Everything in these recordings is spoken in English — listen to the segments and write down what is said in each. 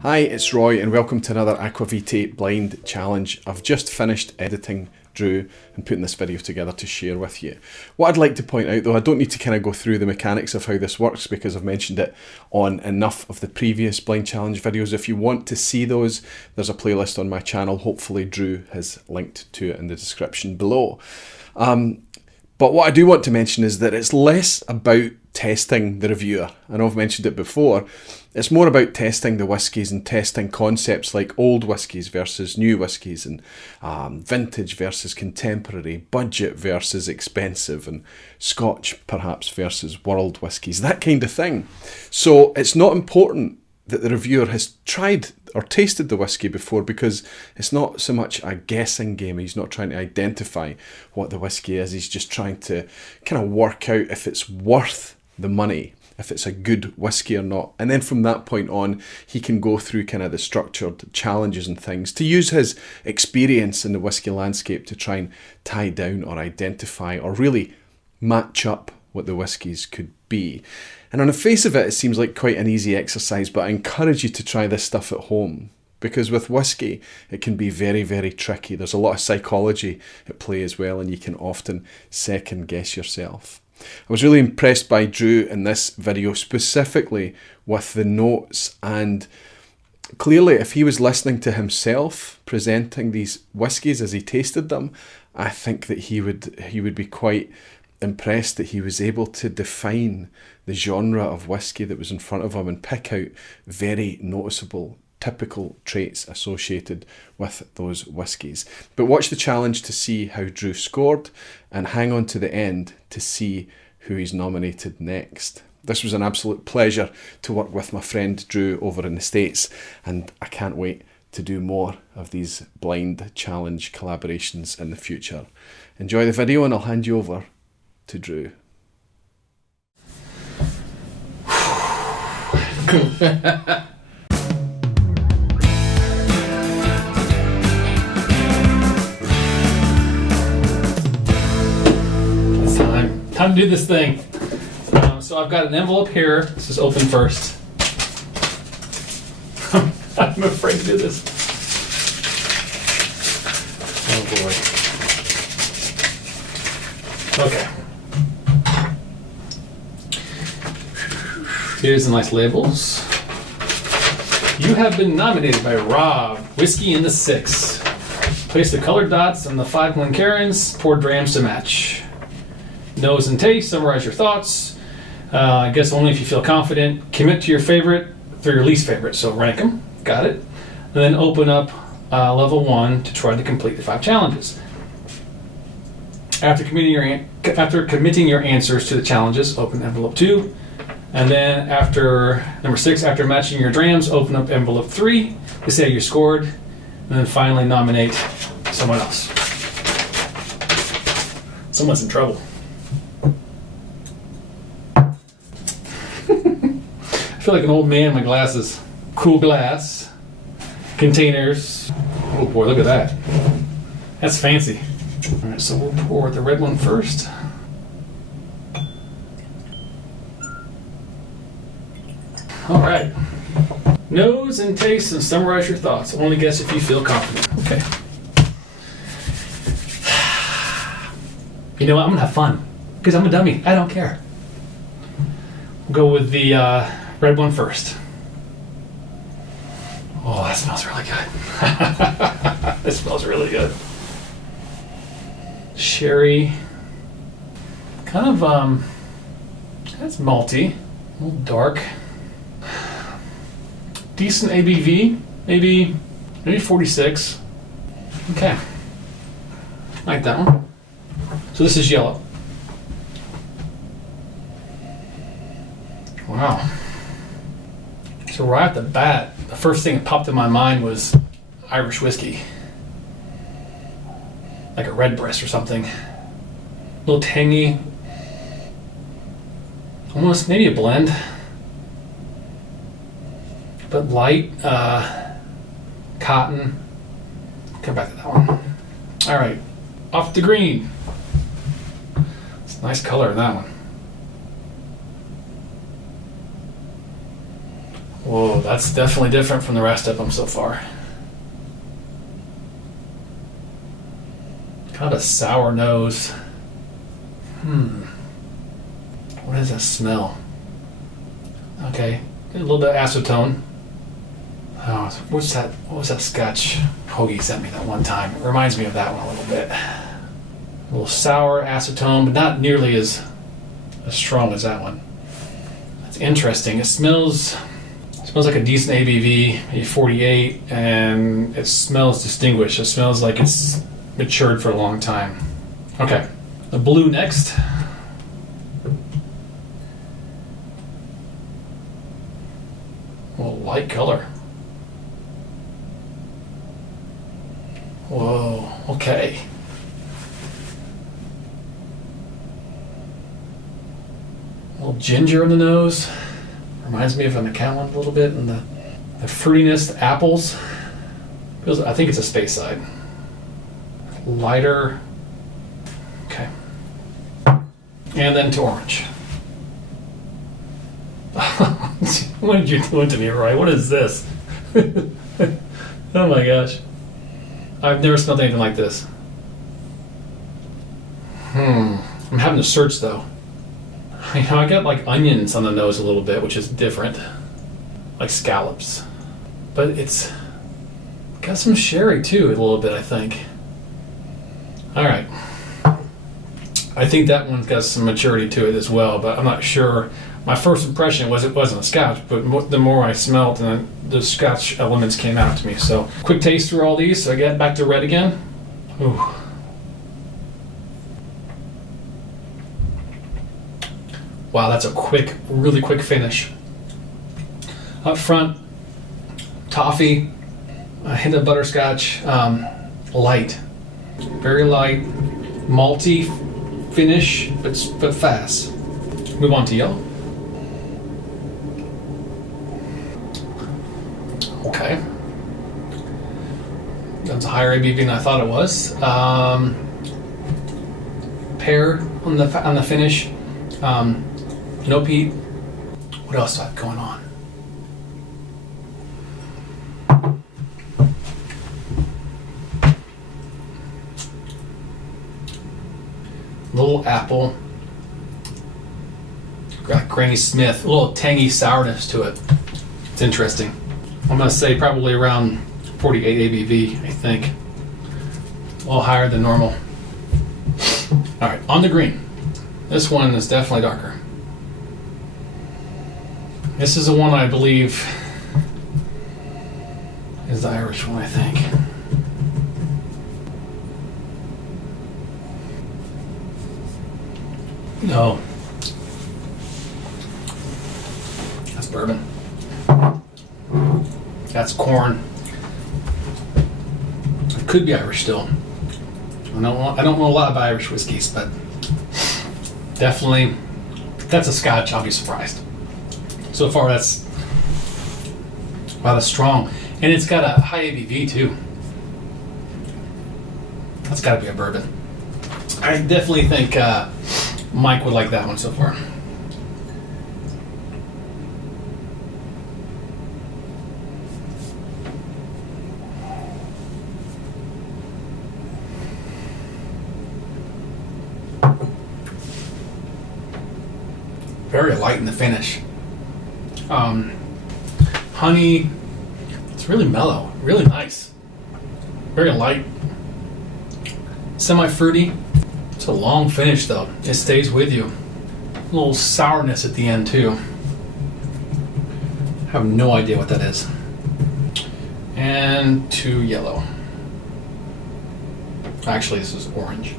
Hi, it's Roy and welcome to another Aqvavitae blind challenge. I've just finished editing Drew and putting this video together to share with you. What I'd like to point out though, I don't need to kind of go through the mechanics of how this works because I've mentioned it on enough of the previous blind challenge videos. If you want to see those, there's a playlist on my channel. Hopefully Drew has linked to it in the description below. But what I do want to mention is that it's less about testing the reviewer. I know I've mentioned it before. It's more about testing the whiskies and testing concepts like old whiskies versus new whiskies and vintage versus contemporary, budget versus expensive, and Scotch perhaps versus world whiskies, that kind of thing. So it's not important that the reviewer has tried or tasted the whiskey before because it's not so much a guessing game. He's not trying to identify what the whiskey is. He's just trying to kind of work out if it's worth the money, if it's a good whiskey or not. And then from that point on, he can go through kind of the structured challenges and things to use his experience in the whiskey landscape to try and tie down or identify or really match up what the whiskies could be. And on the face of it, it seems like quite an easy exercise, but I encourage you to try this stuff at home because with whiskey, it can be very, very tricky. There's a lot of psychology at play as well, and you can often second guess yourself. I was really impressed by Drew in this video, specifically with the notes, and clearly if he was listening to himself presenting these whiskies as he tasted them, I think that he would be quite impressed that he was able to define the genre of whiskey that was in front of him and pick out very noticeable typical traits associated with those whiskies. But watch the challenge to see how Drew scored and hang on to the end to see who he's nominated next. This was an absolute pleasure to work with my friend Drew over in the States, and I can't wait to do more of these blind challenge collaborations in the future. Enjoy the video and I'll hand you over to Drew. Time to do this thing. So I've got an envelope here. This is open first. I'm afraid to do this. Oh boy. Okay. Here's the nice labels. You have been nominated by Rob, Whisky in the 6. Place the colored dots on the 5 Glencairns, pour drams to match. Nose and taste, summarize your thoughts. I guess only if you feel confident. Commit to your favorite or your least favorite, so rank them. Got it. And then open up level 1 to try to complete the 5 challenges. After committing your answers to the challenges, open envelope 2. And then after number 6, after matching your drams, open up envelope 3 to say you scored. And then finally nominate someone else. Someone's in trouble. I feel like an old man in my glasses. Cool glass. Containers. Oh boy, look at that. That's fancy. Alright, so we'll pour the red one first. Alright. Nose and taste and summarize your thoughts. Only guess if you feel confident. Okay. You know what? I'm gonna have fun. Because I'm a dummy. I don't care. We'll go with the red one first. Oh, that smells really good. It smells really good. Sherry. Kind of, that's malty. A little dark. Decent ABV. Maybe 46. Okay. Like that one. So this is yellow. Wow. So right at the bat, the first thing that popped in my mind was Irish whiskey. Like a Redbreast or something. A little tangy. Almost maybe a blend. But light. Cotton. Come back to that one. Alright. Off the green. It's a nice color in that one. Whoa, that's definitely different from the rest of them so far. Kind of a sour nose. What does that smell? Okay, a little bit of acetone. Oh, what's that? What was that Scotch Hoagie sent me that one time? It reminds me of that one a little bit. A little sour acetone, but not nearly as strong as that one. That's interesting. It smells like a decent ABV, maybe 48, and it smells distinguished. It smells like it's matured for a long time. Okay, the blue next. Well, light color. Whoa, okay. A little ginger in the nose. Reminds me of a Macallan a little bit, and the fruitiness, the apples. I think it's a Speyside. Lighter. Okay. And then to orange. What did you do to me, Roy? What is this? Oh my gosh. I've never smelled anything like this. I'm having to search though. I got like onions on the nose a little bit, which is different. Like scallops. But it's got some sherry too, a little bit, I think. Alright. I think that one's got some maturity to it as well, but I'm not sure. My first impression was it wasn't a Scotch, but the more I smelled, the Scotch elements came out to me. So, quick taste through all these. So I get back to red again. Ooh. Wow, that's a really quick finish. Up front, toffee, a hint of butterscotch, light, very light, malty finish, but fast. Move on to yellow. Okay, that's a higher ABV than I thought it was. Pear on the finish. No peat. What else do I have going on? Little apple. Got Granny Smith. A little tangy sourness to it. It's interesting. I'm going to say probably around 48 ABV, I think. A little higher than normal. Alright, on the green. This one is definitely darker. This is the one I believe is the Irish one, I think. No. That's bourbon. That's corn. It could be Irish still. I don't know a lot about Irish whiskeys, but definitely, if that's a Scotch, I'll be surprised. So far, that's strong, and it's got a high ABV too. That's got to be a bourbon. I definitely think Mike would like that one so far. Very light in the finish. Honey, it's really mellow, really nice. Very light. Semi-fruity. It's a long finish though. It stays with you. A little sourness at the end too. I have no idea what that is. And to yellow. Actually, this is orange.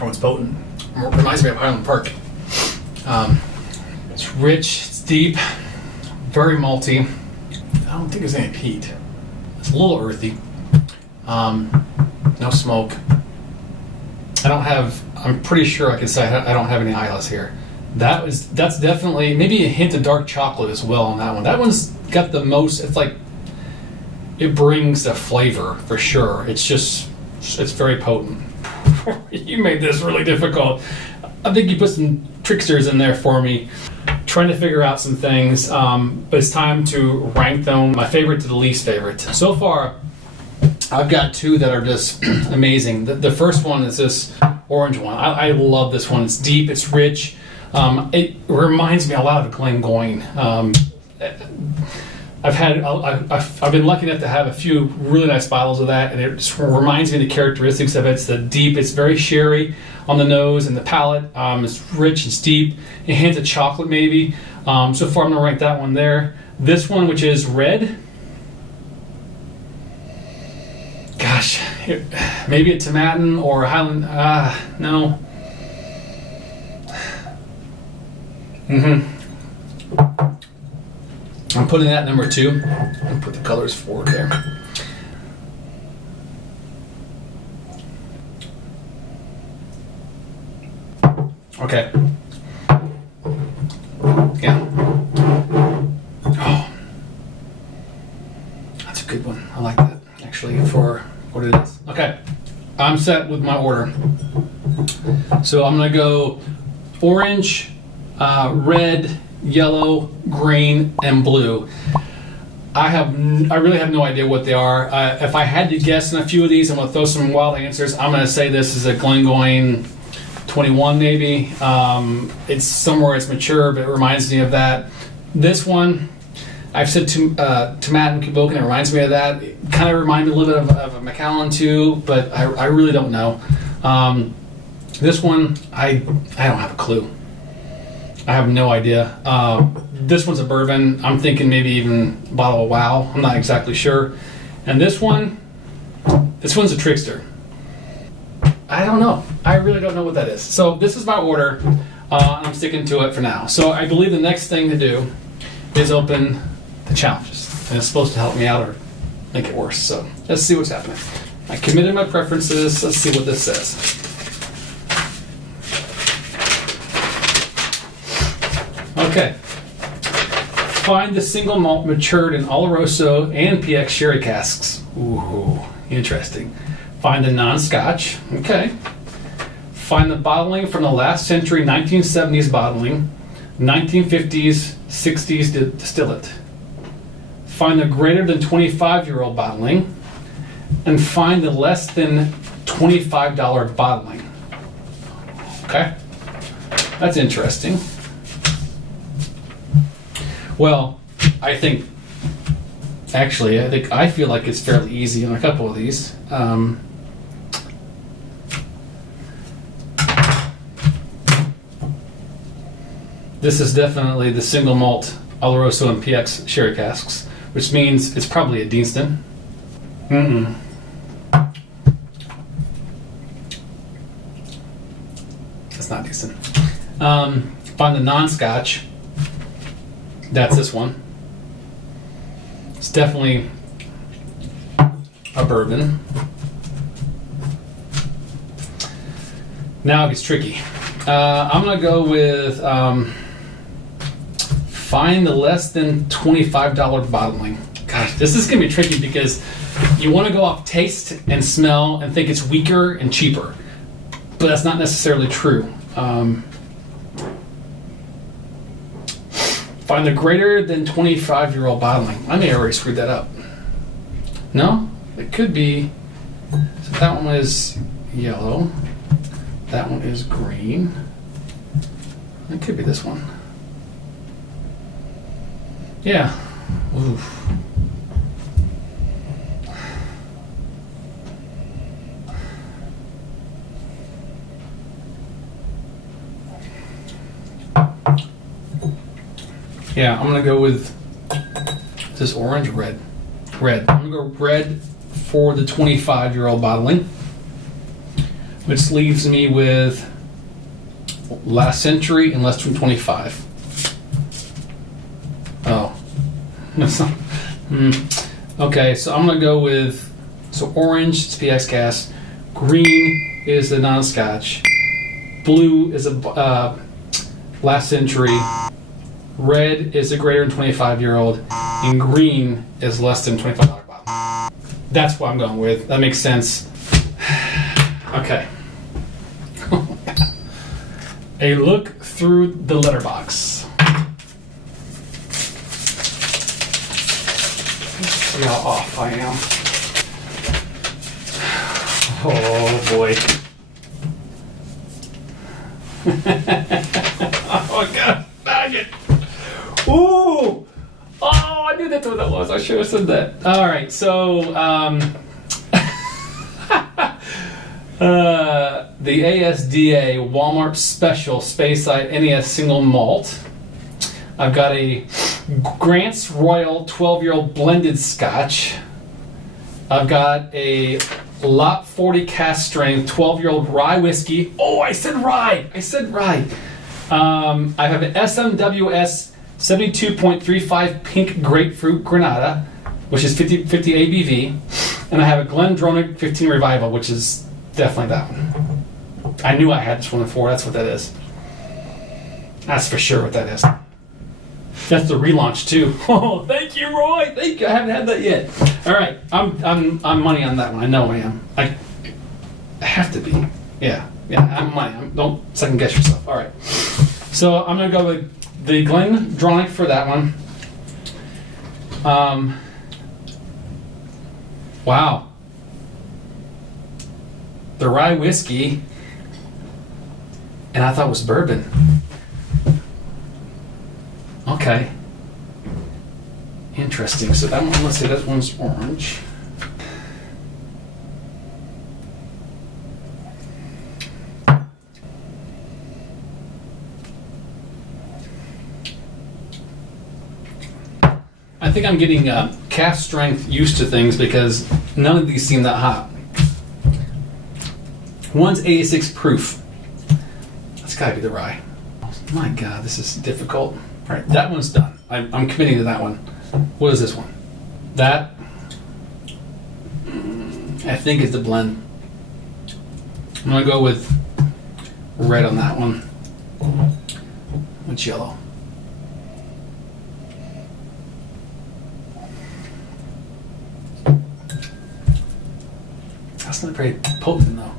Oh, it's potent. Reminds me of Highland Park. It's rich, it's deep, very malty. I don't think there's any peat. It's a little earthy. No smoke. I'm pretty sure I can say I don't have any Islays here. That's definitely maybe a hint of dark chocolate as well on that one. That one's got the most, it's like it brings the flavor for sure. It's very potent. You made this really difficult. I think you put some tricksters in there for me, trying to figure out some things, but it's time to rank them, my favorite to the least favorite. So far, I've got two that are just amazing. The first one is this orange one. I love this one. It's deep, it's rich. It reminds me a lot of Glengoyne. I've been lucky enough to have a few really nice bottles of that, and it just reminds me of the characteristics of it. It's the deep, it's very sherry on the nose and the palate. It's rich, it's deep. It hints at chocolate maybe. So far I'm gonna rank that one there. This one, which is red. Gosh, maybe a Tomatin or a Highland, no. I'm putting that number 2. I'll put the colors forward there. Okay. Yeah. Oh. That's a good one. I like that, actually, for what it is. Okay. I'm set with my order. So I'm going to go orange, red, yellow, green, and blue. I really have no idea what they are. If I had to guess in a few of these, I'm going to throw some wild answers. I'm going to say this is a Glengoyne 21 maybe. It's somewhere it's mature, but it reminds me of that. This one, I've said Tomatin Kuboken, it reminds me of that. It kind of reminds me a little bit of a Macallan too, but I really don't know. This one, I don't have a clue. I have no idea. This one's a bourbon. I'm thinking maybe even a bottle of Wow. I'm not exactly sure. And this one's a trickster. I don't know. I really don't know what that is. So this is my order. I'm sticking to it for now. So I believe the next thing to do is open the challenges. And it's supposed to help me out or make it worse. So let's see what's happening. I committed my preferences. Let's see what this says. Okay. Find the single malt matured in Oloroso and PX sherry casks. Ooh, interesting. Find the non-Scotch. Okay. Find the bottling from the last century 1970s bottling, 1950s, 60s distillate. Find the greater than 25-year-old bottling, and find the less than $25 bottling. Okay. That's interesting. Well, I feel like it's fairly easy on a couple of these. This is definitely the single malt Oloroso and PX sherry casks, which means it's probably a Deanston. That's not Deanston. Find the non-Scotch. That's this one. It's definitely a bourbon. Now it gets tricky. I'm going to go with find the less than $25 bottling. Gosh, this is going to be tricky because you want to go off taste and smell and think it's weaker and cheaper. But that's not necessarily true. Find the greater than 25-year-old bottling. I may have already screwed that up. No? It could be. So that one is yellow. That one is green. It could be this one. Yeah. Oof. Yeah, I'm gonna go with this orange, red. I'm gonna go red for the 25-year-old bottling, which leaves me with last century and less than 25. Oh, that's not. Okay, so I'm gonna go with orange. It's PX gas. Green is the non-Scotch. Blue is a last century. Red is a greater than 25-year-old, and green is less than $25 bottle. That's what I'm going with. That makes sense. Okay. A look through the letterbox. See how off I am. Oh boy. Oh god, dang it. Ooh! Oh, I knew that's what that was. I should have said that. Alright, so the ASDA Walmart Special Speyside NES Single Malt. I've got a Grant's Royal 12-year-old blended Scotch. I've got a Lot 40 cask strength 12-year-old rye whiskey. Oh, I said rye. I have an SMWS 72.35 pink grapefruit Granada, which is 50 ABV, and I have a GlenDronach 15 Revival, which is definitely that one. I knew I had this one before. That's what that is. That's for sure what that is. That's the relaunch too. Oh, thank you, Roy. Thank you. I haven't had that yet. All right, I'm money on that one. I know I am. I have to be. Yeah. I'm money. Don't second guess yourself. All right. So I'm gonna go with the GlenDronach for that one. Wow. The rye whiskey, and I thought it was bourbon. Okay. Interesting. So that one, let's see, that one's orange. I think I'm getting cask strength used to things because none of these seem that hot. One's 86 proof. That's gotta be the rye. My God, this is difficult. All right, that one's done. I'm committing to that one. What is this one? That, I think, is the blend. I'm gonna go with red on that one. What's yellow? That's not very potent though.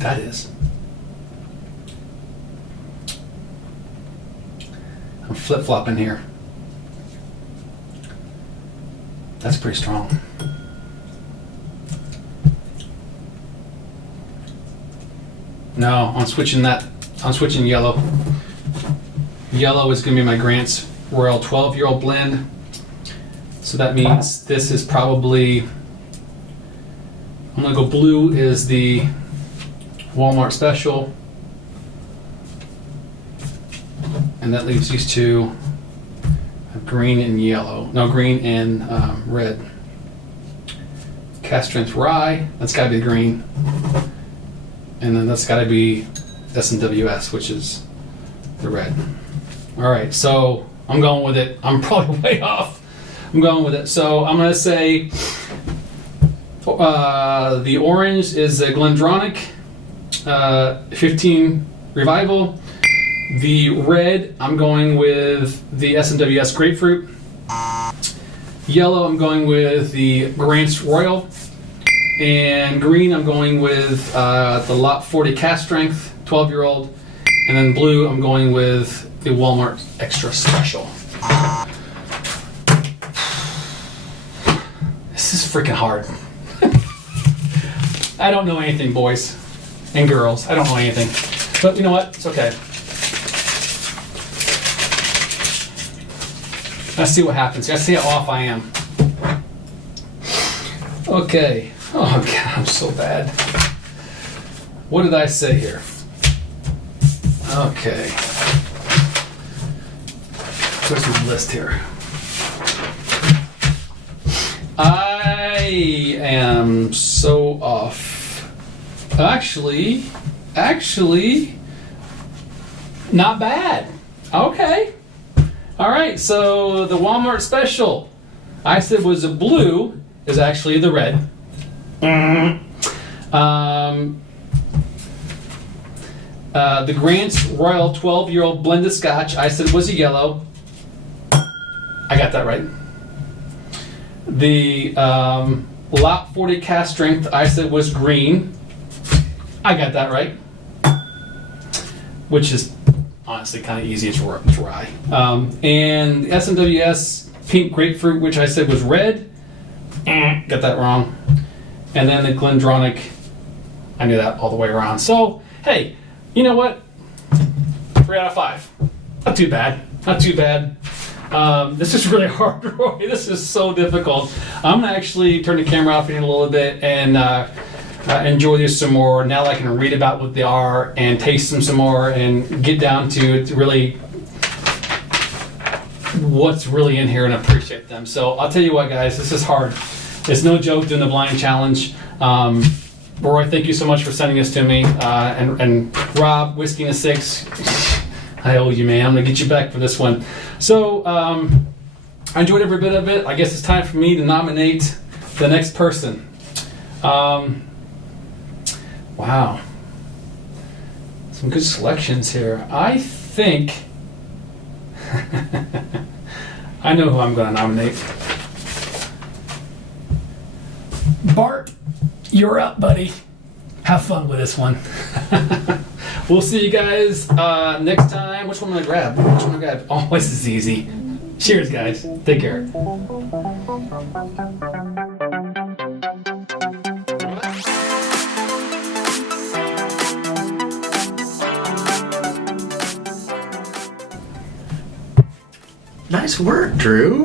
That is. I'm flip-flopping here. That's pretty strong. No, I'm switching that. I'm switching yellow. Yellow is going to be my Grant's Royal 12-year-old blend. So that means this is probably... I'm going to go blue is the Walmart Special. And that leaves these two, green and yellow. No, green and red. Cask strength rye, that's got to be green. And then that's got to be SMWS, which is the red. All right, so I'm going with it. I'm probably way off. I'm going with it. So I'm going to say the orange is a GlenDronach 15 Revival. The red, I'm going with the SMWS Grapefruit. Yellow, I'm going with the Grant's Royal. And green, I'm going with the Lot 40 cask strength, 12-year-old. And then blue, I'm going with the Walmart Extra Special. This is freaking hard. I don't know anything, boys and girls. I don't know anything. But you know what? It's okay. Let's see what happens. Let's see how off I am. Okay. Oh God, I'm so bad. What did I say here? Okay. Where's my list here? I am so off. Actually, not bad. Okay. All right, so the Walmart Special I said was a blue is actually the red. The Grant's Royal 12-year-old blended Scotch I said was a yellow. I got that right. The lot 40 cask strength I said was green. I got that right. Which is honestly kind of easy. It's dry. And SMWS pink grapefruit, which I said was red. Got that wrong. And then the Glendronach, I knew that all the way around. So, hey, you know what? 3 out of 5. Not too bad. Not too bad. This is really hard, Roy. This is so difficult. I'm going to actually turn the camera off in a little bit and enjoy these some more. Now I can read about what they are and taste them some more and get down to really what's really in here and appreciate them. So I'll tell you what, guys, this is hard. It's no joke doing the blind challenge. Roy, thank you so much for sending this to me. And Rob, Whiskey In a 6, I owe you, man. I'm going to get you back for this one. So I enjoyed every bit of it. I guess it's time for me to nominate the next person. Wow. Some good selections here. I think I know who I'm going to nominate. Bart, you're up, buddy. Have fun with this one. We'll see you guys next time. Which one am I grab? Which one am I grab? Oh, this is easy. Cheers, guys. Take care. Nice work, Drew.